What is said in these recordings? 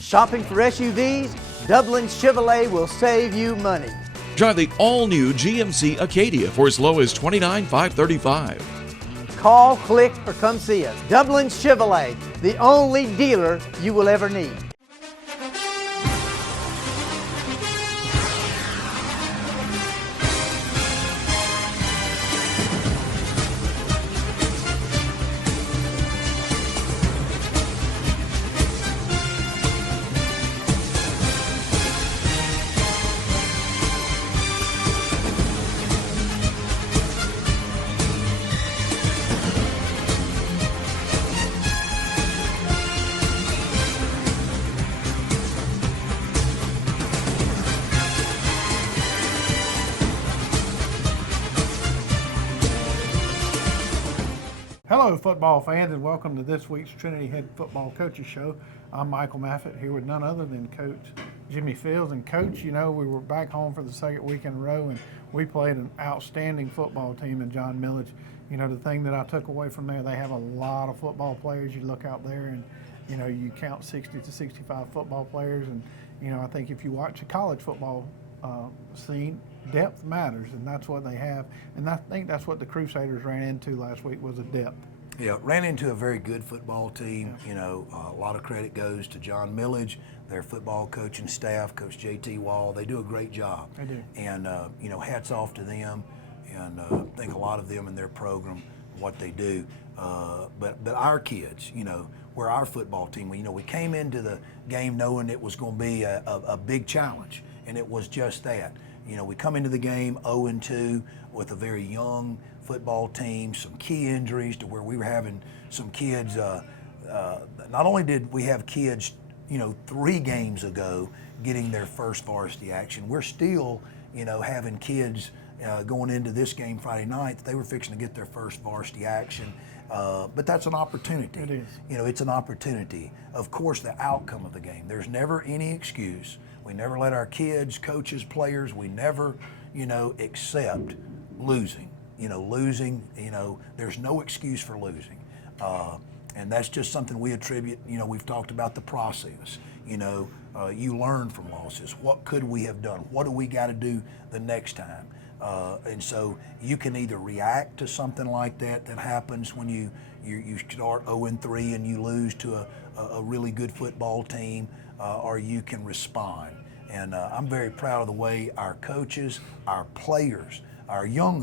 Shopping for SUVs? Dublin Chevrolet will save you money. Drive the all-new GMC Acadia for as low as $29,535. Call, click, or come see us. Dublin Chevrolet, the only dealer you will ever need. Hello, football fans, and welcome to this week's Trinity Head Football Coaches Show. I'm Michael Maffett here with none other than Coach Jimmy Fields. And Coach, you know, we were back home for the second week in a row, and we played an outstanding football team in John Millage. You know, the thing that I took away from there, they have a lot of football players. You look out there and, you know, you count 60 to 65 football players. And, you know, I think if you watch a college football scene, depth matters, and that's what they have. And I think that's what the Crusaders ran into last week, was a depth. Yeah, ran into a very good football team. You know, a lot of credit goes to John Millage, their football coaching staff, Coach J.T. Wall. They do a great job. They do. And, you know, hats off to them, and I think a lot of them in their program, what they do. But our kids, you know, we're our football team. You know, we came into the game knowing it was going to be a big challenge, and it was just that. You know, we come into the game 0-2 with a very young football team, some key injuries to where we were having some kids. Not only did we have kids, you know, 3 games ago getting their first varsity action, we're still, you know, having kids going into this game Friday night. They were fixing to get their first varsity action. But that's an opportunity. It is. You know, it's an opportunity. Of course, the outcome of the game. There's never any excuse. We never let our kids, coaches, players, we never, you know, accept losing. You know, there's no excuse for losing. And that's just something we attribute. You know, we've talked about the process. You know, you learn from losses. What could we have done? What do we got to do the next time? And so you can either react to something like that happens when you start 0-3 and you lose to a really good football team, or you can respond. And I'm very proud of the way our coaches, our players,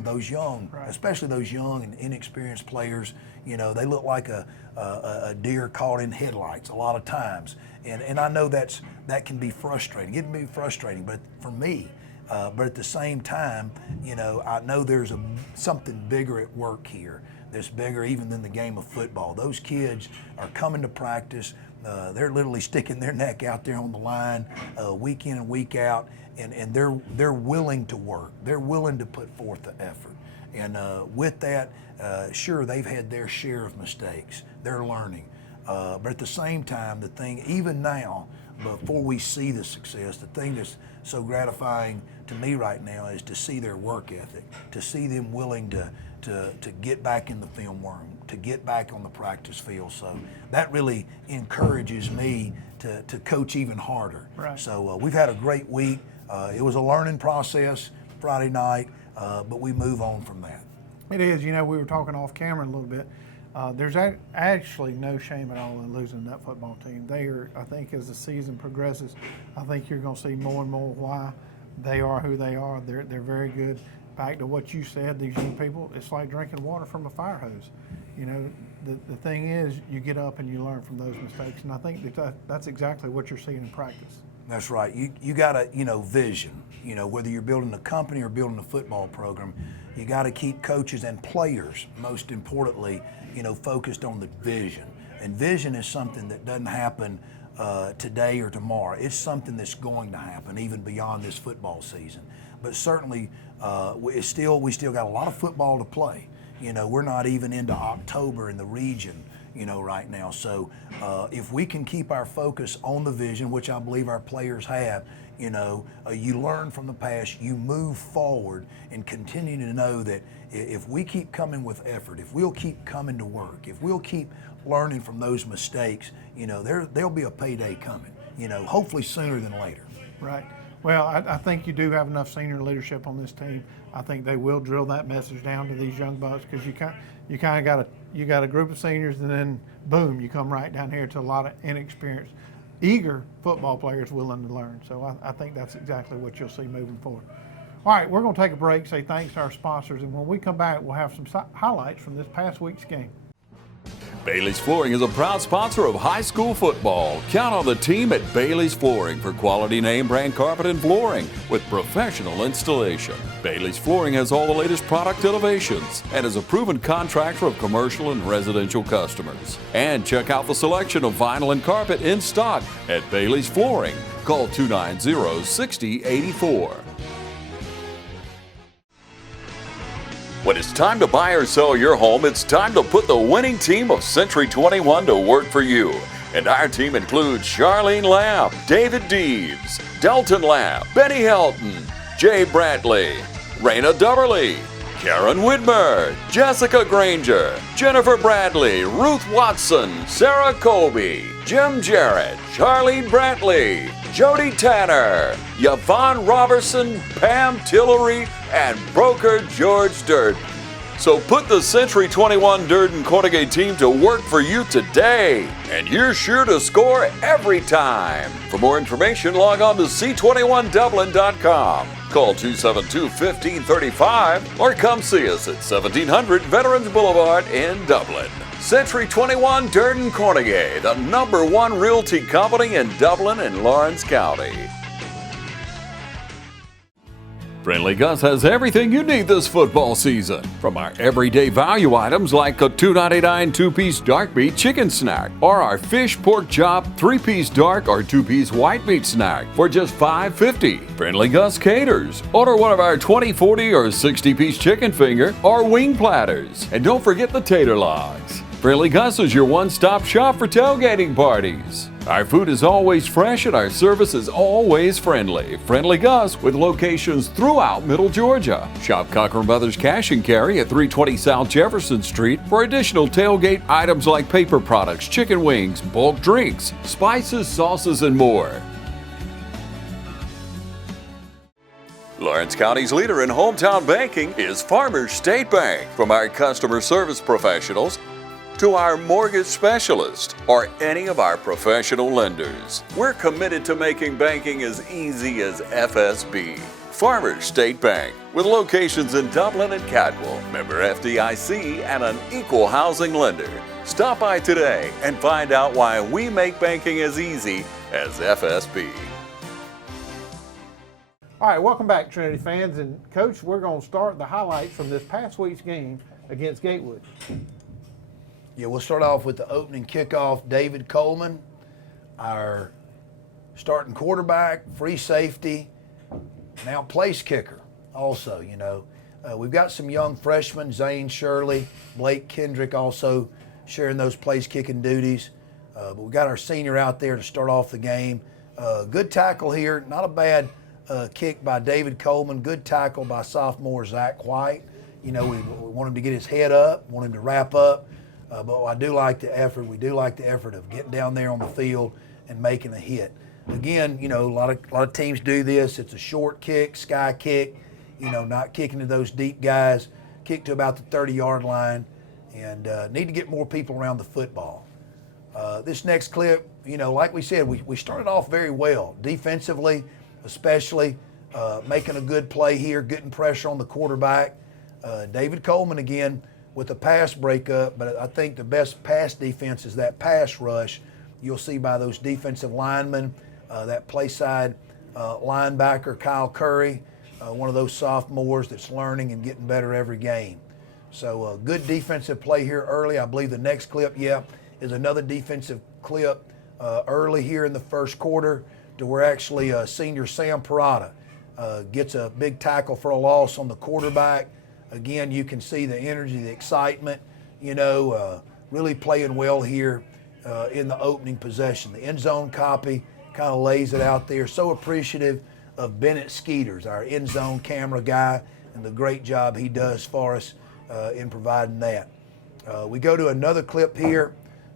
those young, right, especially those young and inexperienced players, you know, they look like a deer caught in headlights a lot of times. And I know that can be frustrating. It can be frustrating, but for me, but at the same time, you know, I know there's something bigger at work here that's bigger even than the game of football. Those kids are coming to practice. They're literally sticking their neck out there on the line week in and week out, and they're willing to work. They're willing to put forth the effort. And with that, sure, they've had their share of mistakes. They're learning. But at the same time, the thing, even now, before we see the success, the thing that's so gratifying to me right now is to see their work ethic, to see them willing to get back in the film room, to get back on the practice field. So that really encourages me to coach even harder. Right. So we've had a great week. It was a learning process Friday night, but we move on from that. It is. You know, we were talking off camera a little bit. There's actually no shame at all in losing that football team. They are, I think, as the season progresses, I think you're going to see more and more why they are who they are. They're very good. Back to what you said, these young people, it's like drinking water from a fire hose. You know, the thing is, you get up and you learn from those mistakes, and I think that's exactly what you're seeing in practice. That's right. You got to, you know, vision. You know, whether you're building a company or building a football program, you got to keep coaches and players, most importantly, you know, focused on the vision. And vision is something that doesn't happen today or tomorrow. It's something that's going to happen even beyond this football season. But certainly, we still got a lot of football to play. You know, we're not even into October in the region, you know, right now. So if we can keep our focus on the vision, which I believe our players have, you know, you learn from the past, you move forward and continue to know that if we keep coming with effort, if we'll keep coming to work, if we'll keep learning from those mistakes, you know, there'll be a payday coming. hopefully sooner than later. Right. Well, I think you do have enough senior leadership on this team. I think they will drill that message down to these young bucks, because you kind of got a group of seniors, and then boom, you come right down here to a lot of inexperienced, eager football players willing to learn. So I think that's exactly what you'll see moving forward. All right, we're going to take a break, say thanks to our sponsors, and when we come back, we'll have some highlights from this past week's game. Bailey's Flooring is a proud sponsor of high school football. Count on the team at Bailey's Flooring for quality name brand carpet and flooring with professional installation. Bailey's Flooring has all the latest product innovations and is a proven contractor of commercial and residential customers. And check out the selection of vinyl and carpet in stock at Bailey's Flooring. Call 290-6084. When it's time to buy or sell your home, it's time to put the winning team of Century 21 to work for you. And our team includes Charlene Lamb, David Deeves, Dalton Lamb, Benny Helton, Jay Bradley, Raina Dubberly, Karen Whitmer, Jessica Granger, Jennifer Bradley, Ruth Watson, Sarah Colby, Jim Jarrett, Charlene Brantley, Jody Tanner, Yvonne Robertson, Pam Tillery, and broker George Durden. So put the Century 21 Durden Cornegay team to work for you today, and you're sure to score every time. For more information, log on to c21dublin.com. Call 272-1535 or come see us at 1700 Veterans Boulevard in Dublin. Century 21 Durden Cornegay, the #1 realty company in Dublin and Lawrence County. Friendly Gus has everything you need this football season. From our everyday value items like a $2.99 2-piece dark meat chicken snack, or our fish pork chop 3-piece dark or 2-piece white meat snack for just $5.50. Friendly Gus caters. Order one of our 20, 40, or 60-piece chicken finger or wing platters. And don't forget the tater logs. Friendly Gus is your one-stop shop for tailgating parties. Our food is always fresh and our service is always friendly. Friendly Gus with locations throughout Middle Georgia. Shop Cochran Brothers Cash and Carry at 320 South Jefferson Street for additional tailgate items like paper products, chicken wings, bulk drinks, spices, sauces, and more. Lawrence County's leader in hometown banking is Farmers State Bank. From our customer service professionals to our mortgage specialist or any of our professional lenders, we're committed to making banking as easy as FSB. Farmers State Bank, with locations in Dublin and Cadwell, member FDIC, and an equal housing lender. Stop by today and find out why we make banking as easy as FSB. All right, welcome back, Trinity fans. And Coach, we're going to start the highlights from this past week's game against Gatewood. Yeah, we'll start off with the opening kickoff. David Coleman, our starting quarterback, free safety, now place kicker also, we've got some young freshmen, Zane Shirley, Blake Kendrick also sharing those place kicking duties. But we got our senior out there to start off the game. Good tackle here, not a bad kick by David Coleman. Good tackle by sophomore Zach White. We want him to get his head up, want him to wrap up. But I do like the effort. We do like the effort of getting down there on the field and making a hit. Again, a lot of teams do this. It's a short kick, sky kick, not kicking to those deep guys. Kick to about the 30-yard line, and need to get more people around the football. This next clip, like we said, we started off very well defensively, especially making a good play here, getting pressure on the quarterback. David Coleman again with a pass breakup, but I think the best pass defense is that pass rush. You'll see by those defensive linemen, that play side linebacker, Kyle Curry, one of those sophomores that's learning and getting better every game. So good defensive play here early. I believe the next clip, is another defensive clip early here in the first quarter to where actually senior Sam Parada gets a big tackle for a loss on the quarterback. Again, you can see the energy, the excitement, really playing well here in the opening possession. The end zone copy kind of lays it out there. So appreciative of Bennett Skeeters, our end zone camera guy, and the great job he does for us in providing that. We go to another clip here.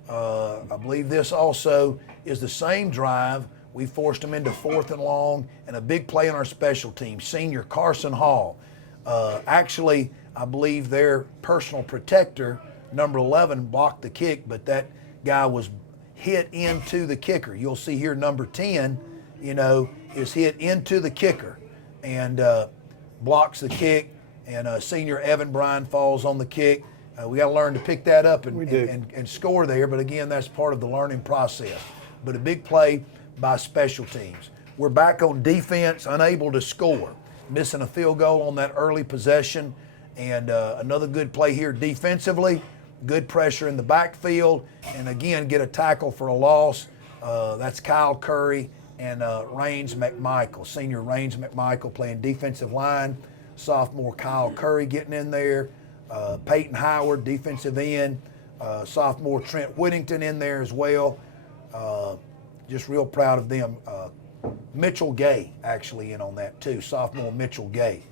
I believe this also is the same drive We forced them into 4th and long, and a big play on our special team. Senior Carson Hall. Actually, I believe their personal protector, number 11, blocked the kick, but that guy was hit into the kicker. You'll see here number 10, is hit into the kicker and blocks the kick, and senior Evan Bryan falls on the kick. We got to learn to pick that up and score there, but again, that's part of the learning process. But a big play by special teams. We're back on defense, unable to score, missing a field goal on that early possession, and another good play here defensively. Good pressure in the backfield, and again, get a tackle for a loss. That's Kyle Curry and Raines McMichael. Senior Raines McMichael playing defensive line. Sophomore Kyle Curry getting in there. Peyton Howard, defensive end. Sophomore Trent Whittington in there as well. Just real proud of them. Mitchell Gay actually in on that too. Sophomore Mitchell Gay.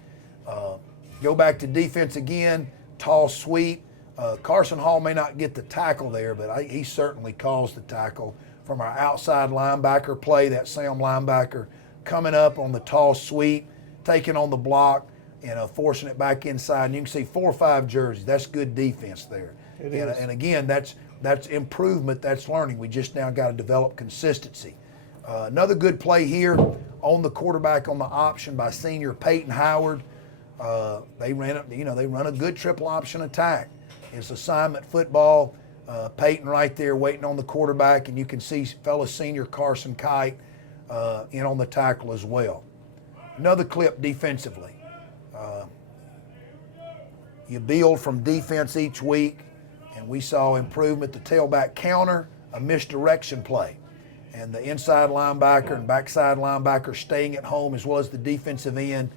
Go back to defense again. Tall sweep. Carson Hall may not get the tackle there, but he certainly caused the tackle from our outside linebacker play. That Sam linebacker coming up on the tall sweep, taking on the block, and forcing it back inside. And you can see 4 or 5 jerseys. That's good defense there. And again, that's improvement. That's learning. We just now got to develop consistency. Another good play here on the quarterback on the option by senior Peyton Howard. They run a good triple option attack. It's assignment football. Peyton right there waiting on the quarterback, and you can see fellow senior Carson Kite in on the tackle as well. Another clip defensively. You build from defense each week, and we saw improvement. The tailback counter, a misdirection play, and the inside linebacker and backside linebacker staying at home as well as the defensive end.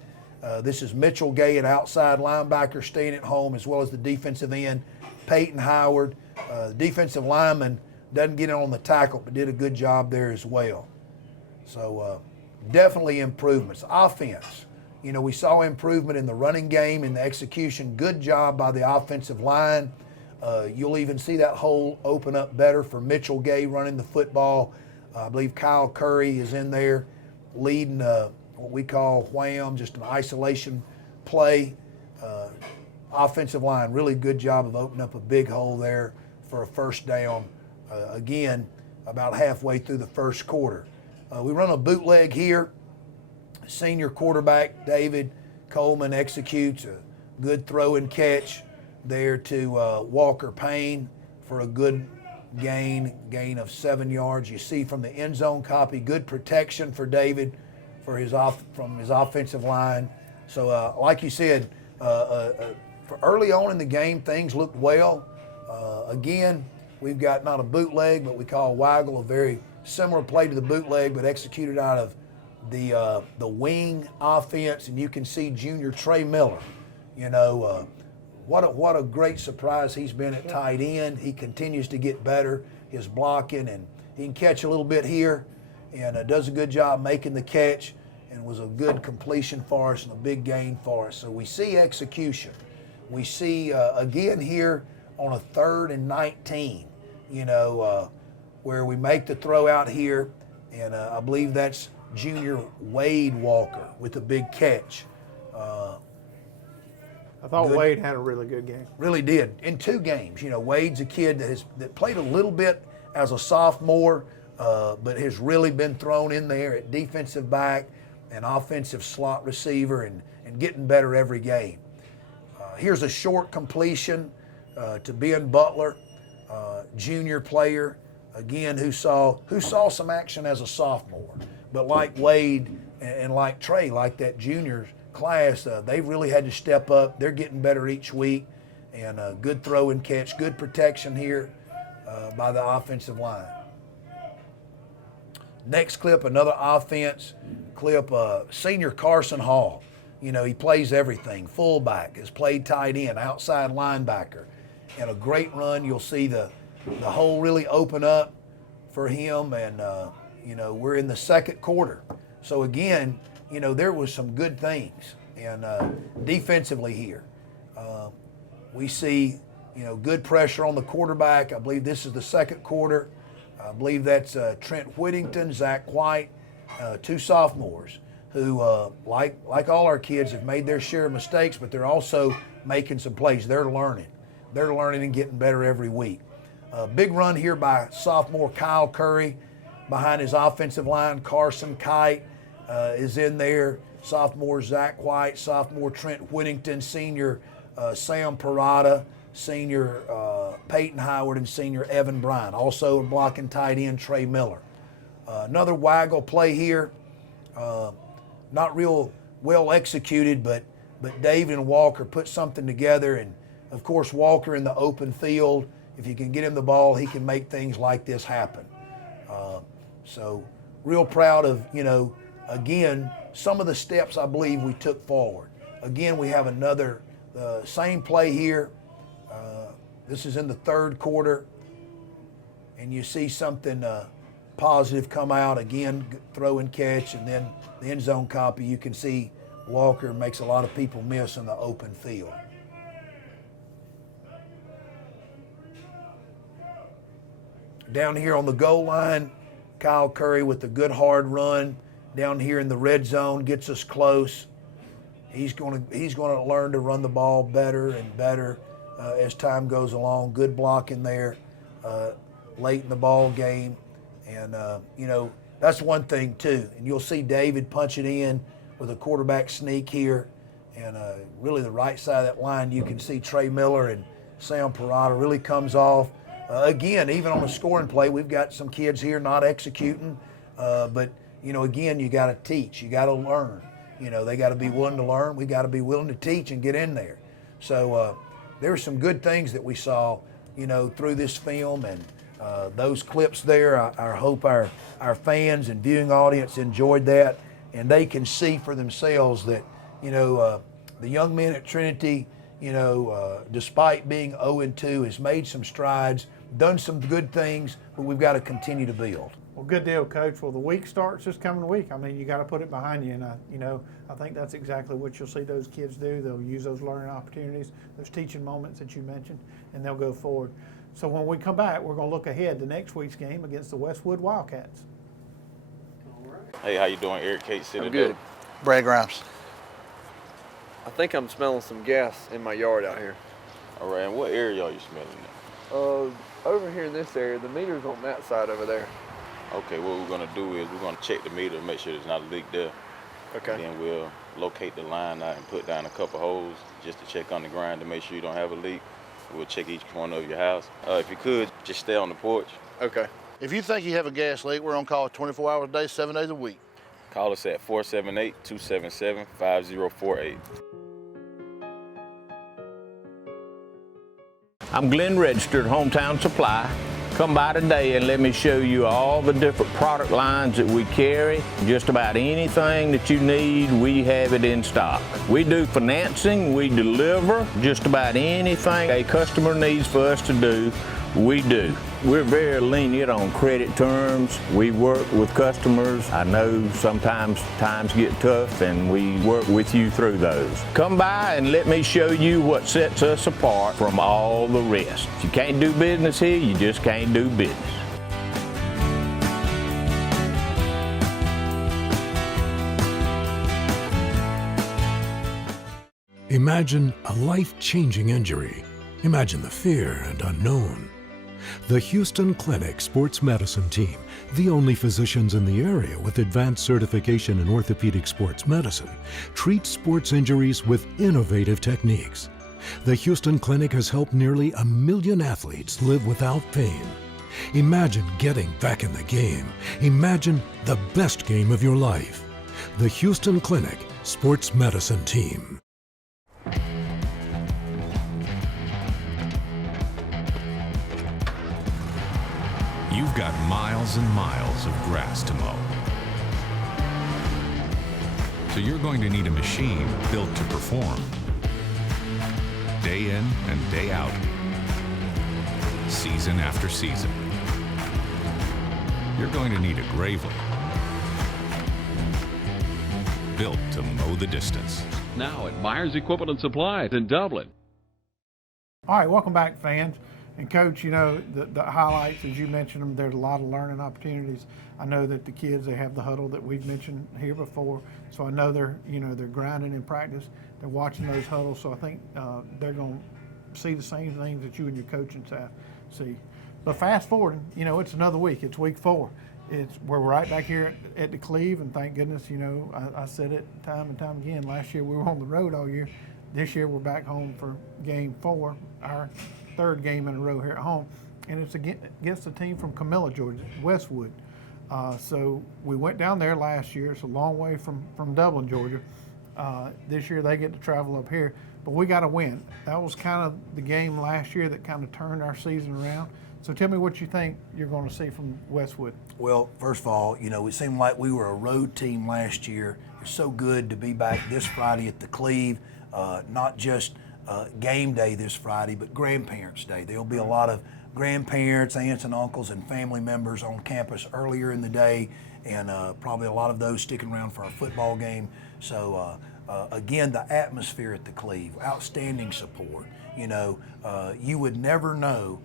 This is Mitchell Gay, an outside linebacker, staying at home as well as the defensive end. Peyton Howard, defensive lineman, doesn't get in on the tackle, but did a good job there as well. So definitely improvements. Offense, we saw improvement in the running game, in the execution. Good job by the offensive line. You'll even see that hole open up better for Mitchell Gay running the football. I believe Kyle Curry is in there leading what we call wham, just an isolation play. Offensive line, really good job of opening up a big hole there for a first down. Again, about halfway through the first quarter. We run a bootleg here. Senior quarterback David Coleman executes a good throw and catch there to Walker Payne for a good gain of 7 yards. You see from the end zone copy, good protection for David from his offensive line. So like you said, for early on in the game, things looked well. Again, we've got not a bootleg, but we call waggle, a very similar play to the bootleg, but executed out of the wing offense. And you can see junior Trey Miller, what a great surprise he's been at tight end. He continues to get better, his blocking, and he can catch a little bit here, and does a good job making the catch, and was a good completion for us and a big gain for us. So we see execution. We see, again here on a 3rd and 19, where we make the throw out here, and I believe that's junior Wade Walker with a big catch. I thought Wade had a really good game. Really did. In 2 games. Wade's a kid that played a little bit as a sophomore, but has really been thrown in there at defensive back and offensive slot receiver and getting better every game. Here's a short completion to Ben Butler, junior player, again, who saw some action as a sophomore. But like Wade and like Trey, like that junior class, they really had to step up. They're getting better each week, and good throw and catch, good protection here by the offensive line. Next clip, another offense clip, senior Carson Hall. He plays everything. Fullback, has played tight end, outside linebacker, and a great run. You'll see the hole really open up for him, and we're in the second quarter. So again, there was some good things, and defensively here, we see, good pressure on the quarterback. I believe this is the second quarter. I believe that's Trent Whittington, Zach White, 2 sophomores who, like all our kids, have made their share of mistakes, but they're also making some plays. They're learning. They're learning and getting better every week. Big run here by sophomore Kyle Curry. Behind his offensive line, Carson Kite is in there. Sophomore Zach White, sophomore Trent Whittington, senior Sam Parada, senior Peyton Howard, and senior Evan Bryan. Also blocking tight end Trey Miller. Another waggle play here. Not real well executed, but David and Walker put something together. And of course, Walker in the open field, if you can get him the ball, he can make things like this happen. So real proud of, again, some of the steps I believe we took forward. Again, we have another same play here. This is in the 3rd quarter, and you see something positive come out. Again, throw and catch, and then the end zone copy. You can see Walker makes a lot of people miss in the open field. Down here on the goal line, Kyle Curry with a good hard run down here in the red zone, gets us close. He's going to learn to run the ball better and better as time goes along. Good blocking there late in the ball game, and that's one thing too. And you'll see David punch it in with a quarterback sneak here, and really the right side of that line you can see Trey Miller and Sam Parada really comes off. Again, even on a scoring play, we've got some kids here not executing, but again, you got to teach, you got to learn. They got to be willing to learn. We got to be willing to teach and get in there. So there were some good things that we saw, through this film, and those clips there. I hope our fans and viewing audience enjoyed that, and they can see for themselves that the young men at Trinity, despite being 0-2, has made some strides, done some good things, but we've got to continue to build. Well, good deal, Coach. Well, the week starts this coming week. I mean, you got to put it behind you, and I think that's exactly what you'll see those kids do. They'll use those learning opportunities, those teaching moments that you mentioned, and they'll go forward. So when we come back, we're going to look ahead to next week's game against the Westwood Wildcats. All right. Hey, how you doing, Eric Kate City? I'm good. Brad Grimes. I think I'm smelling some gas in my yard out here. All right, and what area are you smelling at? Over here in this area, the meter's on that side over there. Okay, what we're gonna do is we're gonna check the meter and make sure there's not a leak there. Okay. And then we'll locate the line out and put down a couple holes just to check on the ground to make sure you don't have a leak. We'll check each corner of your house. If you could, just stay on the porch. Okay. If you think you have a gas leak, we're on call 24 hours a day, 7 days a week. Call us at 478-277-5048. I'm Glenn Registered, Hometown Supply. Come by today and let me show you all the different product lines that we carry. Just about anything that you need, we have it in stock. We do financing, we deliver just about anything a customer needs for us to do, we do. We're very lenient on credit terms. We work with customers. I know sometimes times get tough and we work with you through those. Come by and let me show you what sets us apart from all the rest. If you can't do business here, you just can't do business. Imagine a life-changing injury. Imagine the fear and unknown. The Houston Clinic Sports Medicine Team, the only physicians in the area with advanced certification in orthopedic sports medicine, treats sports injuries with innovative techniques. The Houston Clinic has helped nearly 1 million athletes live without pain. Imagine getting back in the game. Imagine the best game of your life. The Houston Clinic Sports Medicine Team. You've got miles and miles of grass to mow. So you're going to need a machine built to perform. Day in and day out. Season after season. You're going to need a Gravely. Built to mow the distance. Now at Myers Equipment and Supply in Dublin. All right, welcome back, fans. And Coach, you know, the highlights, as you mentioned them, there's a lot of learning opportunities. I know that the kids, they have the huddle that we've mentioned here before. So I know they're grinding in practice. They're watching those huddles. So I think they're going to see the same things that you and your coaching staff see. But fast forwarding, you know, it's another week. It's week 4. We're right back here at the Cleve, and thank goodness, you know, I said it time and time again. Last year we were on the road all year. This year we're back home for game 4, our 3rd game in a row here at home, and it's against a team from Camilla, Georgia, Westwood. So we went down there last year. It's a long way from Dublin, Georgia. This year they get to travel up here, but we got to win. That was kind of the game last year that kind of turned our season around. So tell me what you think you're going to see from Westwood. Well, first of all, you know, it seemed like we were a road team last year. It's so good to be back this Friday at the Cleve, not just game day this Friday, but Grandparents' Day. There'll be a lot of grandparents, aunts and uncles, and family members on campus earlier in the day, and probably a lot of those sticking around for our football game. So again, the atmosphere at the Cleve, outstanding support. You know, you would never know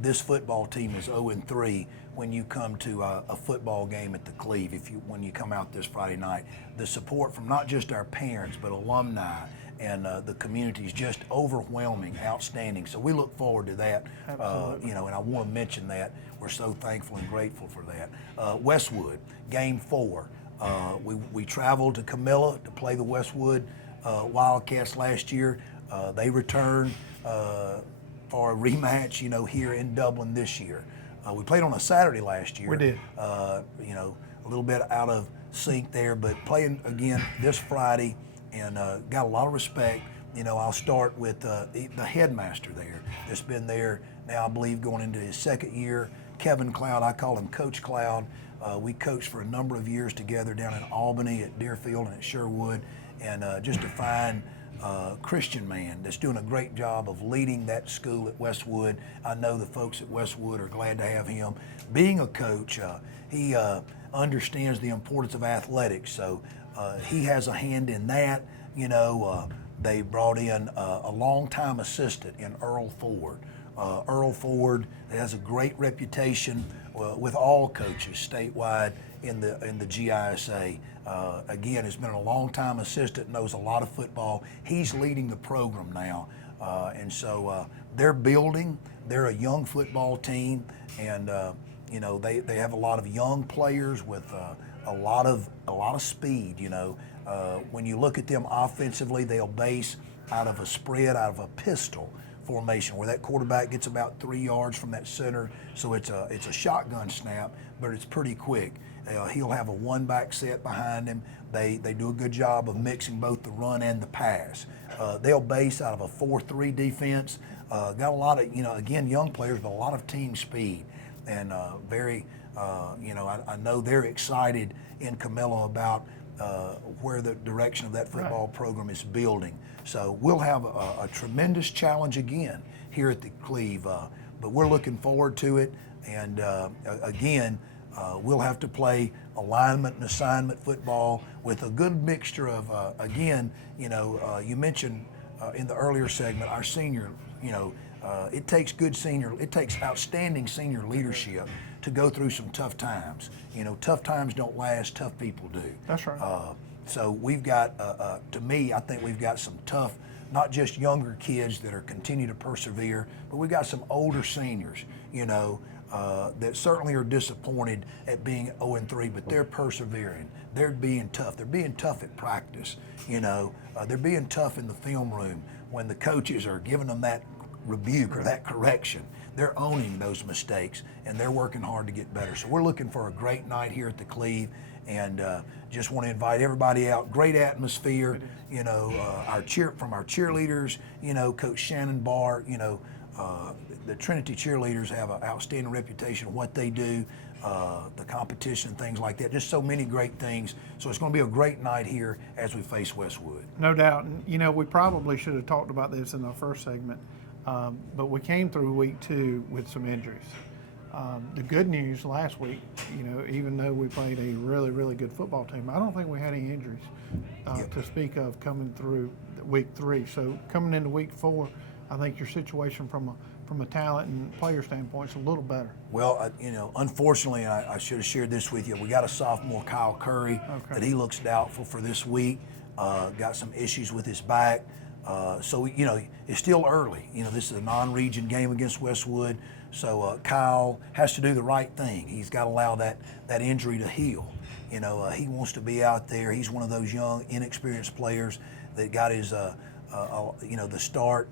this football team is 0-3 when you come to a football game at the Cleve. When you come out this Friday night, the support from not just our parents but alumni and the community is just overwhelming, outstanding. So we look forward to that. You know, and I want to mention that we're so thankful and grateful for that. Westwood, game 4. We traveled to Camilla to play the Westwood Wildcats last year. They returned for a rematch, you know, here in Dublin this year. We played on a Saturday last year. We did. You know, a little bit out of sync there, but playing again this Friday, and got a lot of respect. You know, I'll start with the headmaster there that's been there now, I believe, going into his 2nd year. Kevin Cloud, I call him Coach Cloud. We coached for a number of years together down in Albany at Deerfield and at Sherwood, and just a fine Christian man that's doing a great job of leading that school at Westwood. I know the folks at Westwood are glad to have him. Being a coach, he understands the importance of athletics, so he has a hand in that. You know, they brought in a longtime assistant in Earl Ford. Earl Ford has a great reputation with all coaches statewide in the GISA. Again, has been a long-time assistant, knows a lot of football. He's leading the program now, and so they're building. They're a young football team, and you know, they have a lot of young players with a lot of speed. You know, when you look at them offensively, they'll base out of a spread, out of a pistol formation, where that quarterback gets about 3 yards from that center. So it's a shotgun snap, but it's pretty quick. He'll have a 1-back set behind him. They do a good job of mixing both the run and the pass. They'll base out of a 4-3 defense. Got a lot of, you know, again, young players, but a lot of team speed, and very, you know, I know they're excited in Camilla about where the direction of that football program is building. So we'll have a tremendous challenge again here at the Cleve, but we're looking forward to it. And again, we'll have to play alignment and assignment football with a good mixture of, again, you know, you mentioned in the earlier segment, our senior, you know, it takes outstanding senior leadership to go through some tough times. You know, tough times don't last, tough people do. That's right. So we've got, to me, I think we've got some tough, not just younger kids that are continue to persevere, but we've got some older seniors, you know, that certainly are disappointed at being 0-3, but they're persevering. They're being tough. They're being tough at practice, you know. They're being tough in the film room when the coaches are giving them that rebuke or that correction. They're owning those mistakes, and they're working hard to get better. So we're looking for a great night here at the Cleve, and just want to invite everybody out. Great atmosphere, you know, from our cheerleaders, you know, Coach Shannon Barr, you know, the Trinity cheerleaders have an outstanding reputation of what they do, the competition, things like that, just so many great things. So it's going to be a great night here as we face Westwood. No doubt. And, you know, we probably should have talked about this in our first segment, but we came through week 2 with some injuries. The good news last week, you know, even though we played a really, really good football team, I don't think we had any injuries to speak of coming through week 3. So coming into week 4, I think your situation from from a talent and player standpoint, it's a little better. Well, you know, unfortunately, I should have shared this with you. We got a sophomore, Kyle Curry, that he looks doubtful for this week. Got some issues with his back. So, you know, it's still early. You know, this is a non-region game against Westwood. So Kyle has to do the right thing. He's got to allow that injury to heal. You know, he wants to be out there. He's one of those young, inexperienced players that got his, you know, to start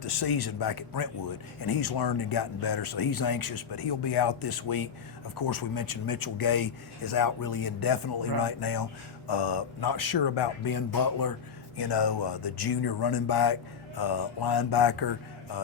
the season back at Brentwood, and he's learned and gotten better. So he's anxious, but he'll be out this week. Of course, we mentioned Mitchell Gay is out really indefinitely right now. Not sure about Ben Butler, you know, the junior running back, linebacker.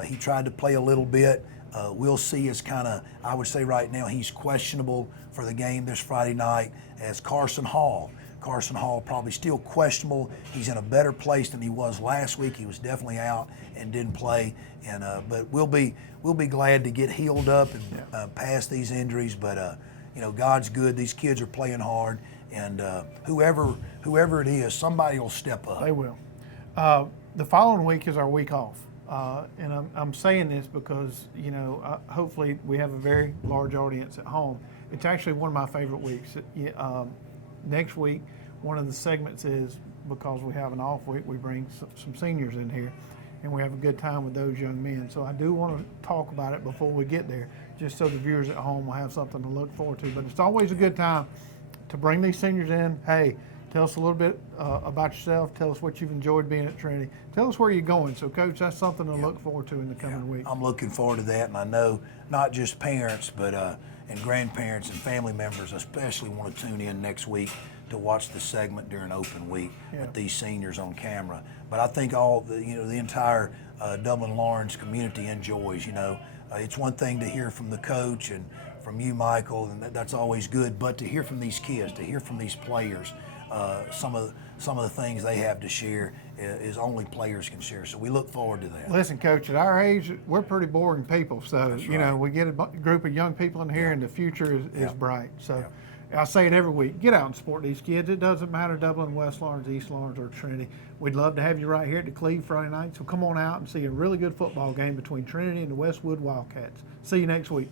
He tried to play a little bit. We'll see. It's kind of, I would say right now, he's questionable for the game this Friday night as Carson Hall. Carson Hall probably still questionable. He's in a better place than he was last week. He was definitely out and didn't play. And but we'll be glad to get healed up and past these injuries. But you know, God's good. These kids are playing hard, and whoever it is, somebody will step up. They will. The following week is our week off. And I'm saying this because, you know, hopefully we have a very large audience at home. It's actually one of my favorite weeks. Next week, one of the segments is, because we have an off week, we bring some seniors in here, and we have a good time with those young men. So I do want to talk about it before we get there, just so the viewers at home will have something to look forward to. But it's always a good time to bring these seniors in. Hey, tell us a little bit about yourself. Tell us what you've enjoyed being at Trinity. Tell us where you're going. So, Coach, that's something to look forward to in the coming week. I'm looking forward to that, and I know not just parents, but and grandparents and family members especially want to tune in next week to watch the segment during open week with these seniors on camera. But I think the entire Dublin-Lawrence community enjoys. You know, it's one thing to hear from the coach and from you, Michael, and that's always good. But to hear from these kids, to hear from these players. Some of the things they have to share is only players can share. So we look forward to that. Listen, Coach, at our age, we're pretty boring people. So, you know, we get a group of young people in here, and the future is bright. So I say it every week. Get out and support these kids. It doesn't matter Dublin, West Lawrence, East Lawrence, or Trinity. We'd love to have you right here at the Cleve Friday night. So come on out and see a really good football game between Trinity and the Westwood Wildcats. See you next week.